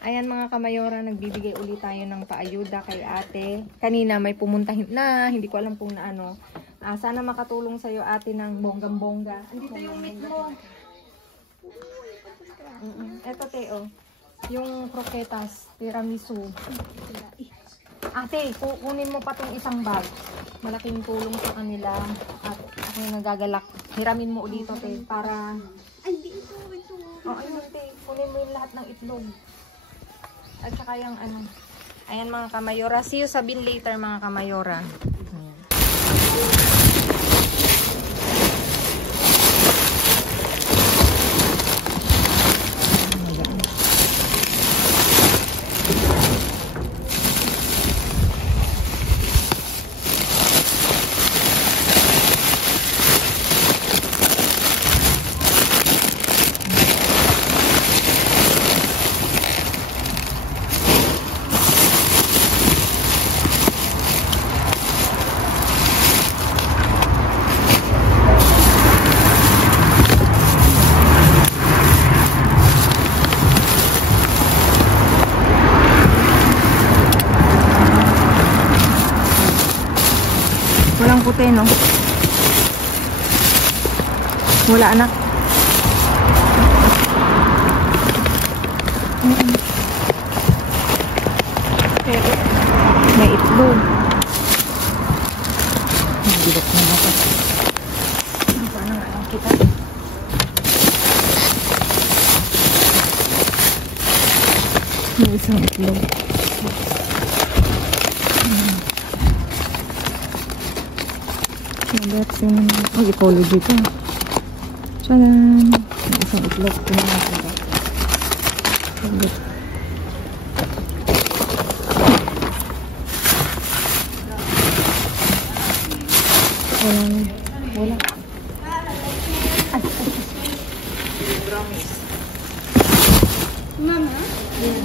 Ayan mga kamayora, nagbibigay ulit tayo ng paayuda kay ate. Kanina may pumunta na, hindi ko alam kung na ano. Sana makatulong sa'yo ate ng bonggang-bongga. Andito yung meat mo. Eto Teo, yung croquetas, tiramisu. Ate, kunin mo pa tong isang bag. Malaking tulong sa kanila. At ako yung nagagalak. Hiramin mo ulit te, para... Ay, ito. Oo, ayun te, kunin mo yung lahat ng itlog. At saka yung ano. Ayan mga kamayora. See you sa bin later mga kamayora. Walang puti, no? Wala, anak. May itlog. Nagbilok na ako. Paano nga lang kita? May isang itlog. That's yung ecology ko. Tcharan! Isang itlog ko na natin. Wala. Ay. Promise. Mama? Yeah.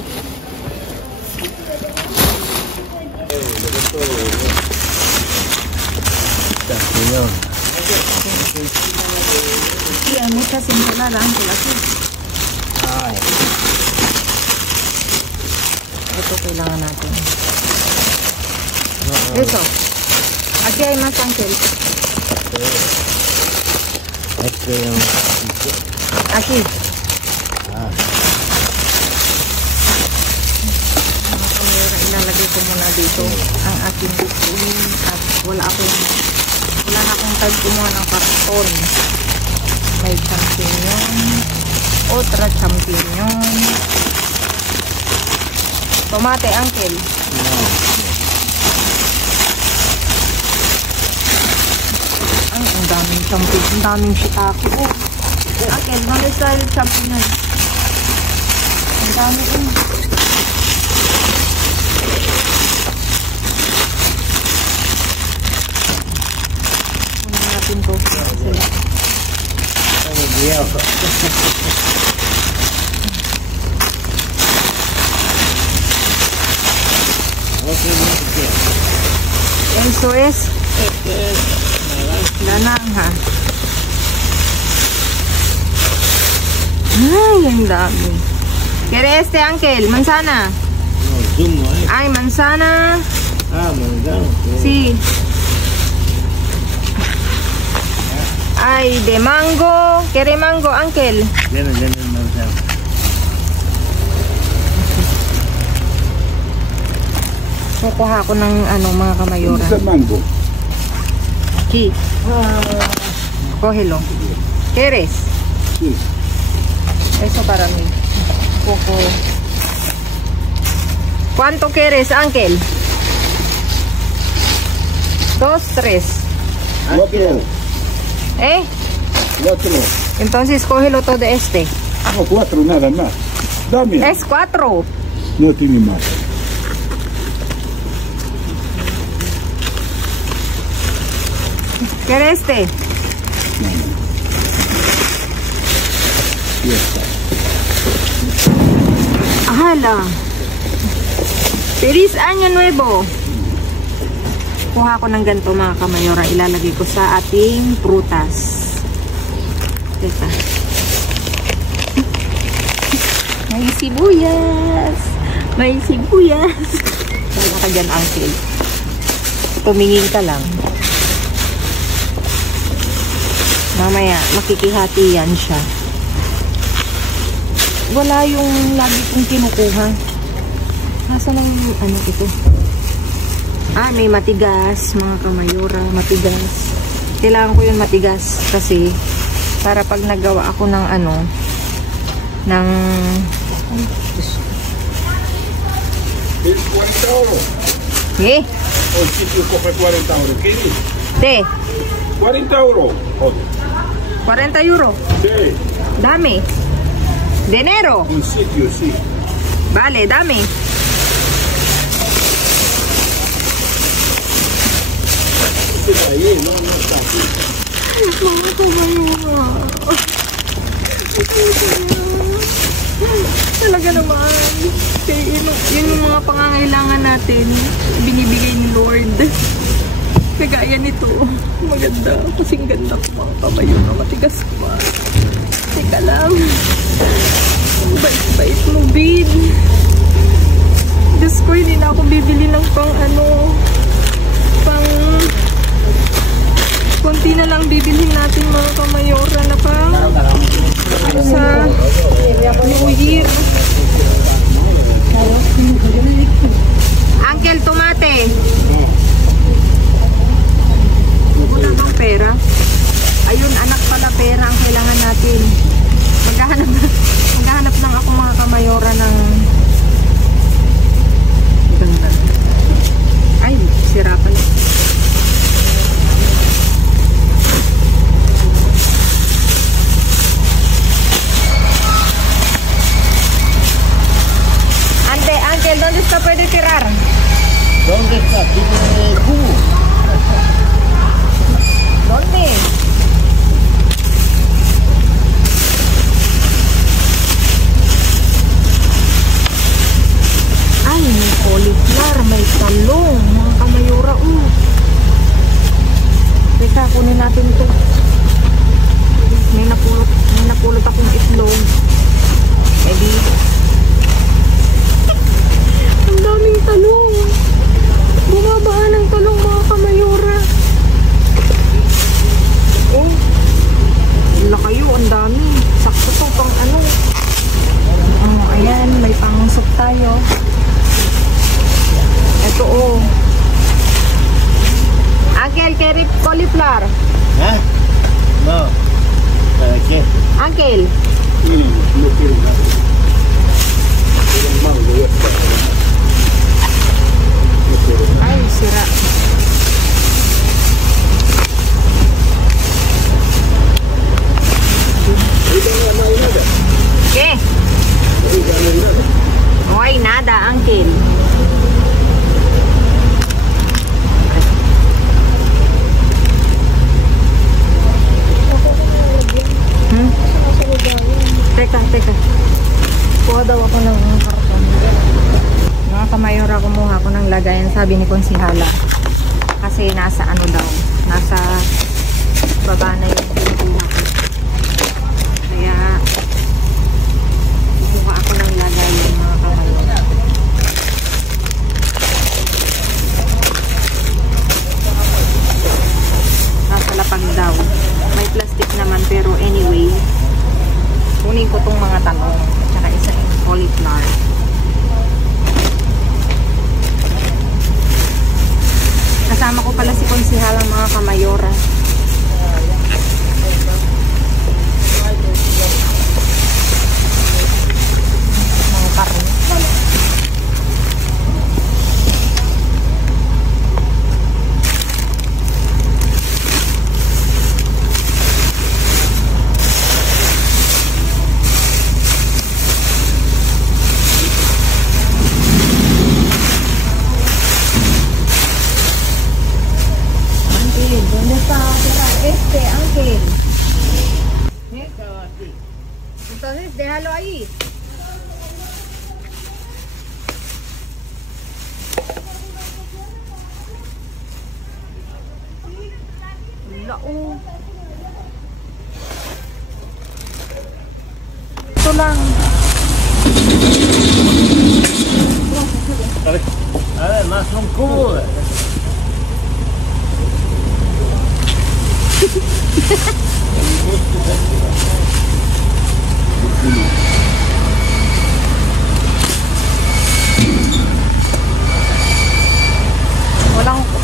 Señor. Sí, hay muchas ensaladas aquí. Ay. Ito kailangan natin. Ito. Aquí hay más ángel. Este yung... Aquí. Ilalagay ko muna dito ang aking spoon at wala na akong time kumuha ng karton. May champignon, otra champignon, tomate, uncle. Ang daming champignon, ang daming shiitake. Uncle, mali style champignon. Ang dami yun. Natin to sila. Eso es naranja. Ay, ang dami. ¿Quiere este, Ángel? ¿Manzana? No, zumo, Ay, manzana. manzana. Sí. Ay, de mango. ¿Quiere mango, Ángel? Viene manzana. Kukuha ko ng ano, mga kamayora. Sa mango. Aquí. Cógelo. ¿Quieres? Sí. Eso para mí. Poco. ¿Cuánto quieres, Ángel? 2, 3. Cuatro. ¿Eh? Cuatro. Entonces cógelo todo de este. No, cuatro nada más. Dame. Es 4. No tiene más. ¿Quieres este? Ahala. Feliz Año Nuevo. Kuha ko ng ganito mga kamayora. Ilalagay ko sa ating prutas. Teka. May sibuyas. May sibuyas. Wala ka dyan, uncle. Tumingin ka lang. Mamaya, makikihati yan siya. Wala yung lagi kong kinukuha. Nasaan ang ano ito? Ah, may matigas, mga kamayora. Matigas. Kailangan ko yun matigas. Kasi, para pag nagawa ako ng ano, ng... ¿Quieres 40 euros? Eh, O el sitio coge 40 euros. ¿Quieres? te, 40 euros. Joder. 40 euro. Sí, Dame. Dinero. un sitio, sí. Vale, dame. Está ahí, no está aquí. Mga kamayora. Talaga naman. Kaya yun yung mga pangangailangan natin. Binibigay ni Lord. Kagaya nito. Maganda. Kasing ganda ko mga kamayora. Matigas pa. Teka lang. Ang bait-bait mo, Bin. Diyos ko, hindi na ako bibili ng pang konti na lang bibilhin natin mga kamayora na pang sa New Year. Uncle, tomate. Wala bang pera? Ayun, anak pala, pera ang kailangan natin. Maghahanap lang ako mga kamayora ng ganda. Ay, sira pa yun. Uncle, ¿dónde está puede tirar? ¿Dónde está? Tiene cubo. ¿Dónde? Ay, may cauliflower, may talong, mga kamayora. Teka, kunin natin ito. May napulot akong itlog. Edi, ang daming talong. Bumabaan ng talong mga kamayora. Oh, wala kayo, ang dami. Sakto to pang ano. Ayan, may pang-soup tayo. Ito oh. Uncle, cauliflower. ¿Ah? No. ¿Para qué? Uncle. Sí, no quiero nada. Pero el mango ya está. No quiero nada. Ay, sira. Ahorita no hay nada. ¿Qué? Ahorita no hay nada. No hay nada, Uncle. Teka. Kuha daw ako ng karton. Mga kamayora, kumuha ko ng lagayan, sabi ni Konsihala. Kasi nasa ano daw, nasa baba na yung pinukuha ko. Kaya, kumuha ako ng lagayan, mga kamayora. Nasa lapag daw. May plastic naman, pero anyway, kunin ko tong mga talong at saka isa yung cauliflower. Kasama ko pala si Konsihala, mga kamayora. Mga karne. ¿Dónde está? regalo ahí. Wala, oh. Ito lang. A ver, más un cubo.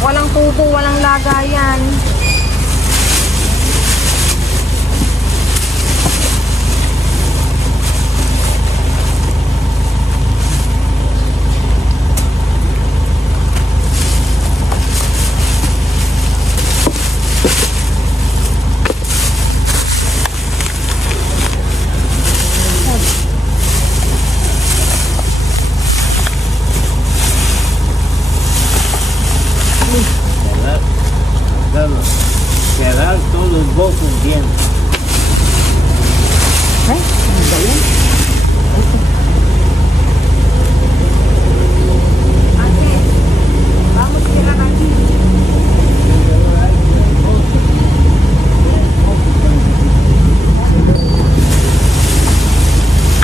Walang tubo, walang lagayan. Cerrar todos los bolsos bien. Ay, ano ba yan? Ate, vamos cerrar aquí.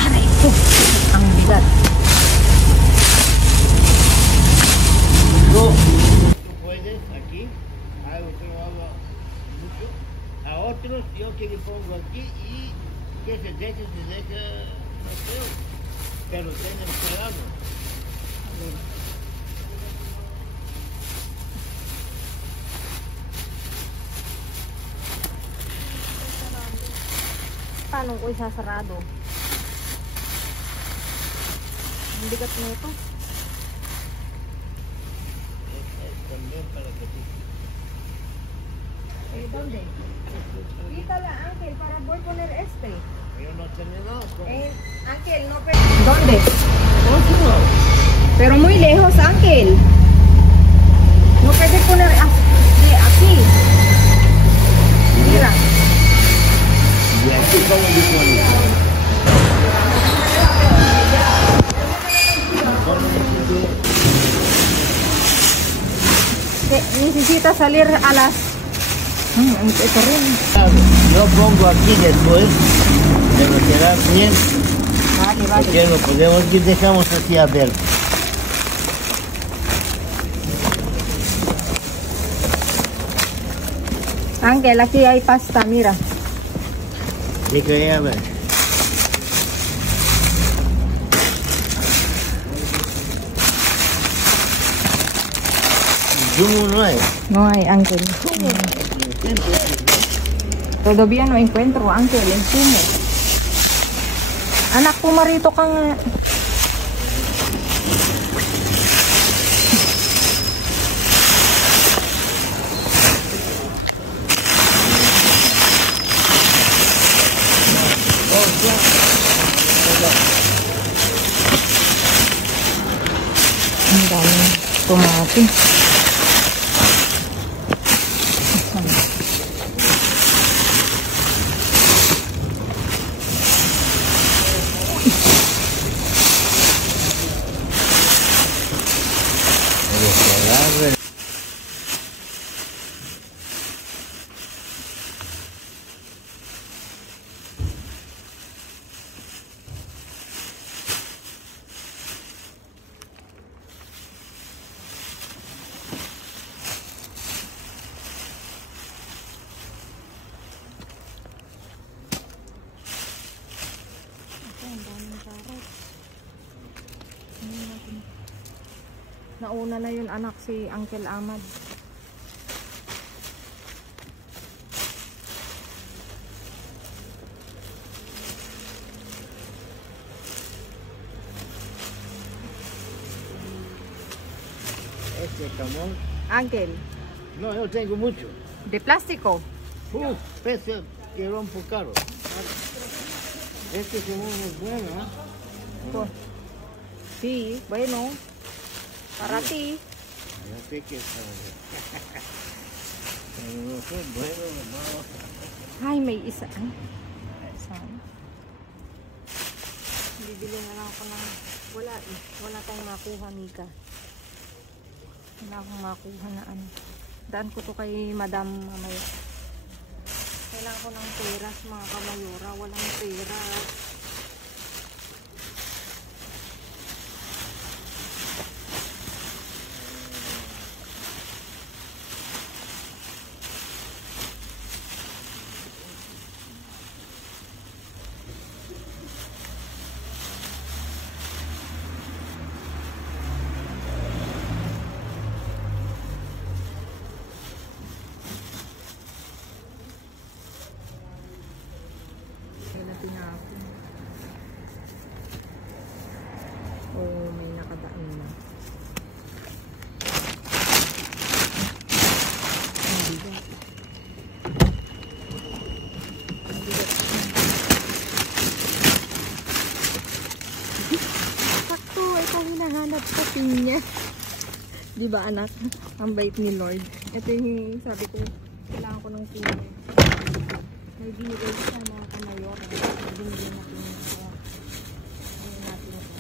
Aray ko, ang bigat. No puedes aquí, algo que no hago mucho. A otros yo que le pongo aquí y que se deje, no sé, pero tienen cuidado. Paano ko isasarado? Ang bigat na ito. También para que tú. ¿Dónde? Quítala, Ángel, para voy a poner este. Yo no tenía nada. Ángel, no ¿Dónde? Pero muy lejos, Ángel. No puedes poner de aquí. Mira. Y aquí como dice. Necesita salir a las... Ito rin. Yo pongo aquí después, pero queda bien. Vale, vale. Porque lo podemos ir, dejamos así abierto. Ángel, aquí hay pasta, mira. Y que a ver. Zumo no hay. No hay, Ángel. Todavía no encuentro, Ángel, el zumo. Anak, pumarito ka nga. Ang daming tomate. Nauna na yun anak si Uncle Ahmad. Este jamón. Uncle, No, yo tengo mucho. de plástico. Pese que rompo caro. Este jamón es bueno, ¿eh? Pues, sí, bueno. Para ti. Yo sé que está bien. Pero no sé, bueno, no. Ay, may isa. Ay, saan? bibili na lang ako ng wala eh. Wala tayong makuha, Mika. Wala akong makuha na ano. Daan ko to kay Madam mamaya. Kailangan ko ng pera sa mga kamayura. Walang pera. Tinapon. Oh, may nakadaan na. Ang bigat. Ang bigat. Sakto, ito hinahanap ko pinya. Di ba anak? Ang bait ni Lord. Ito yung sabi ko, kailangan ko ng pinya. May binigay sa mga kamayor. Binigay natin yung kaya. Ayun natin ito.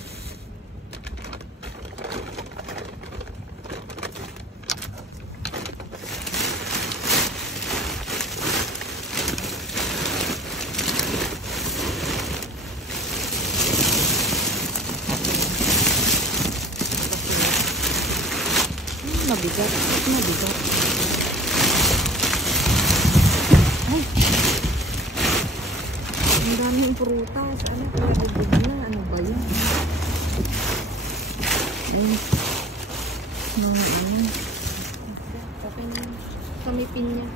Mabigat. Mabigat. Ay! Ang daming prutas. Ano? Kaya bubog na. Ano ba yan? Ay. Mga ano. Okay na. Kamipin niya.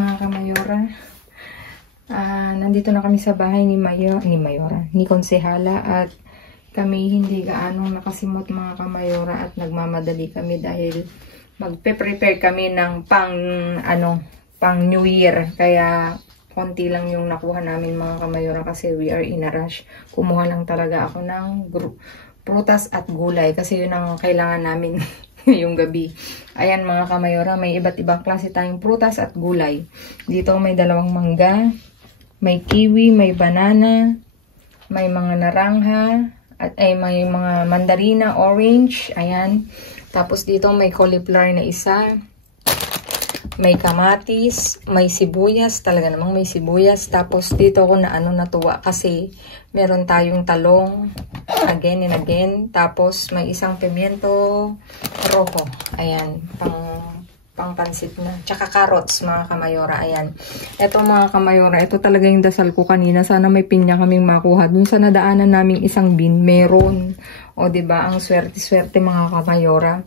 Mga kamayora, nandito na kami sa bahay ni Mayora, ni Konsehala, at kami hindi gaanong nakasimot mga kamayora at nagmamadali kami dahil magpe-prepare kami ng pang New Year, kaya konti lang yung nakuha namin mga kamayora kasi we are in a rush. Kumuha lang talaga ako ng prutas at gulay kasi yun ang kailangan namin yung gabi. Ayan mga kamayora, may iba't ibang klase tayong prutas at gulay. Dito may dalawang mangga, may kiwi, may banana, may mga narangha, at may mga mandarina, orange, ayan. Tapos dito may cauliflower na isa, may kamatis, may sibuyas, talaga namang may sibuyas. Tapos dito ako natuwa kasi meron tayong talong, again and again. Tapos may isang pimiento rojo, ayan, pang pansit na. Tsaka carrots mga kamayora, ayan. Ito mga kamayora, ito talaga yung dasal ko kanina. Sana may pinya kaming makuha. Dun sa nadaanan naming isang bin, meron. O diba, ang swerte-swerte mga kamayora.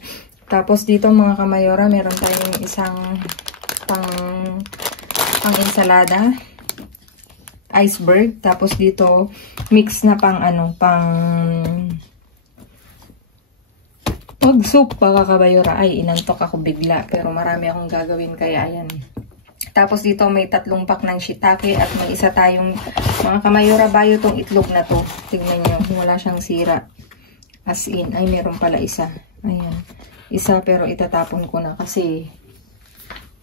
Tapos dito mga kamayora, meron tayong isang pang ensalada, iceberg. Tapos dito, mix na pang soup mga kamayora. Ay, inantok ako bigla. Pero marami akong gagawin kaya ayan. Tapos dito may 3 pack ng shiitake at may isa tayong mga kamayora bayo tong itlog na to. Tignan nyo, wala siyang sira. As in, ay meron pala isa. Ayan. Isa pero itatapon ko na kasi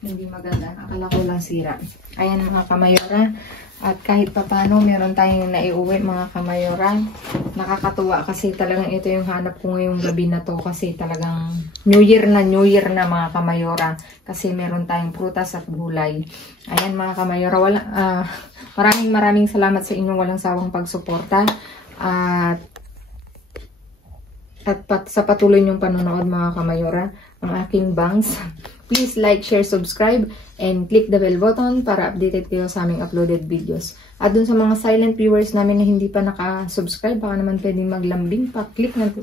hindi maganda. Akala ko lang sira. Ayan mga kamayora. At kahit pa paano, meron tayong naiuwi mga kamayora. Nakakatuwa kasi talagang ito yung hanap ko ngayong gabi na to. Kasi talagang New Year na mga kamayora. Kasi meron tayong prutas at gulay. Ayan mga kamayora. Maraming salamat sa inyong walang sawang pagsuporta. At sa patuloy niyong panonood mga kamayora. Ang aking bangs please like, share, subscribe, and click the bell button para updated kayo sa aming uploaded videos. At dun sa mga silent viewers namin na hindi pa naka-subscribe, baka naman pwedeng maglambing pa, click ng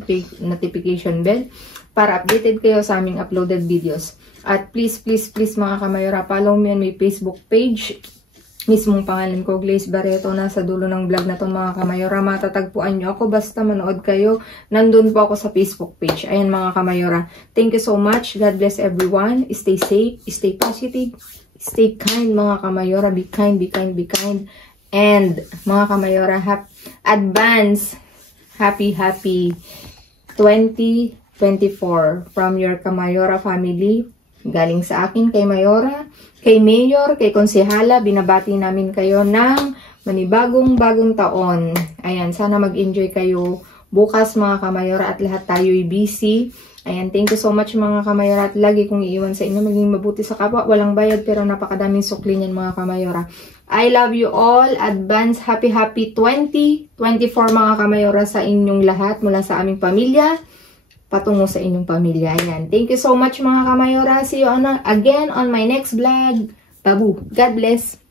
notification bell para updated kayo sa aming uploaded videos. At please mga kamayora, follow me on my Facebook page. Mismong pangalan ko, Glaze Barreto, nasa dulo ng vlog na to mga kamayora. Matatagpuan nyo ako, basta manood kayo. Nandun po ako sa Facebook page. Ayan mga kamayora. Thank you so much. God bless everyone. Stay safe, stay positive, stay kind mga kamayora. Be kind, be kind, be kind. And mga kamayora, advance happy 2024 from your Kamayora family. Galing sa akin kay Mayora, kay Mayor, kay Konsehala, binabati namin kayo ng manibagong taon. Ayan, sana mag-enjoy kayo bukas mga kamayora at lahat tayo'y busy. Ayan, thank you so much mga kamayora at lagi kong iiwan sa inyo maging mabuti sa kapwa. Walang bayad pero napakadaming sukli niyan mga kamayora. I love you all. Advance happy 2024 mga kamayora sa inyong lahat mula sa aming pamilya patungo sa inyong pamilya. Ayan. Thank you so much mga kamayora. See you again on my next vlog. Babu. God bless.